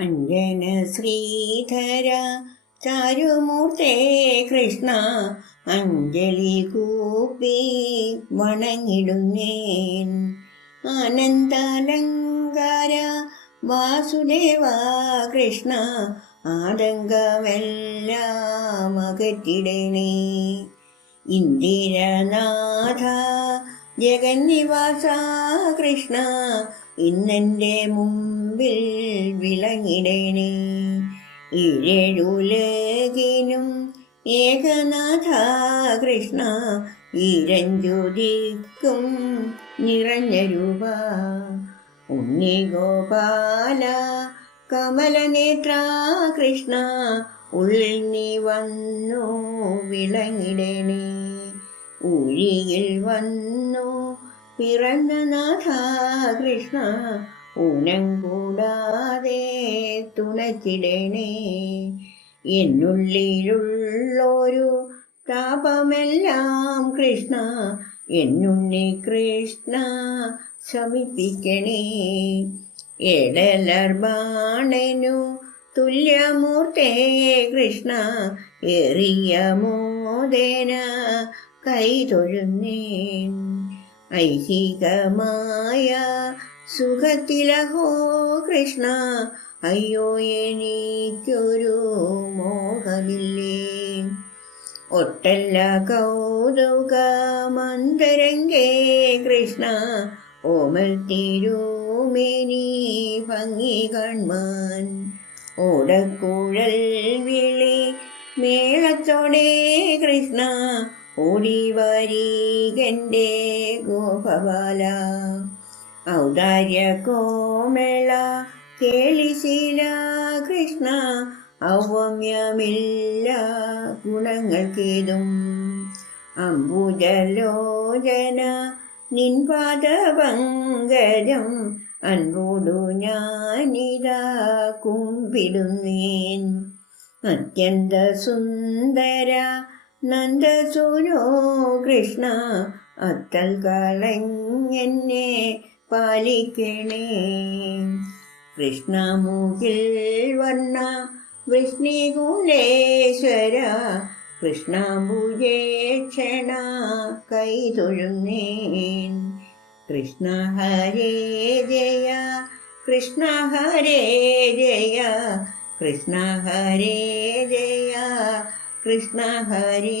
അഞ്ജന ശ്രീധര ചാരുമൂർത്തേ കൃഷ്ണ അഞ്ജലി കൂപ്പി വണങ്ങിടുന്നേൻ. ആനന്ദാലങ്കാര വാസുദേവ കൃഷ്ണ ആതങ്കമെല്ലാം അകറ്റിടണേ. ഇന്ദിരനാഥ ജഗന്നിവാസ കൃഷ്ണ ഇന്നെന്റെ മുമ്പിൽ വിളങ്ങിടേനെ ഇരഴുലകിനും ഏകനാഥ കൃഷ്ണ ഇരഞ്ജ്യോതിക്കും നിറഞ്ഞ രൂപ. ഉണ്ണിഗോപാല കമലനേത്ര കൃഷ്ണ ഉള്ളിൽ നീ വന്നു വിളങ്ങിടേനെ ഉഴിയിൽ വന്നു പിറന്ന നാഥ കൃഷ്ണ ഊനം കൂടാതെ തുണച്ചിടണേ. എന്നുള്ളിലുള്ളൊരു താപമെല്ലാം കൃഷ്ണ എന്നുണ്ണി കൃഷ്ണ ശമിപ്പിക്കണേ. എടലർബാണനു തുല്യമൂർത്തേ കൃഷ്ണ എറിയ മോദേന കൈതൊഴുന്നേൻ ഐഹികമായ സുഖത്തിലഹോ കൃഷ്ണ അയ്യോ എനിക്കൊരു മോഹമില്ലേ? ഒട്ടല്ല കൗതുക മന്ദരംഗേ കൃഷ്ണ ഓമൽ തിരുമേനി ഭംഗി കൺമാൻ. ഓടക്കുഴൽ വിളി മേളത്തോടെ കൃഷ്ണ ഓടി വരീകന്റെ ഗോപബാല. ഔദാര്യ കോമള കേളിശീല കൃഷ്ണ ഔവമ്യമില്ല ഗുണങ്ങൾക്കേതും. അംബുജലോചന നിൻപാദപങ്കജം അൻപോടു ഞാനിതാ കുമ്പിടുന്നേൻ. അത്യന്ത സുന്ദര നന്ദസൂനോ കൃഷ്ണ അത്തൽ കളഞ്ഞെന്നെ പാലിക്കണേ. കൃഷ്ണമുഖിൽ വർണ വൃഷ്ണികുലേശ്വര കൈ കൈതൊഴുന്നേൻ കൃഷ്ണ ഹരേ ജയ കൃഷ്ണ ഹരേ ജയ കൃഷ്ണ ഹരേ ജയ കൃഷ്ണ ഹരേ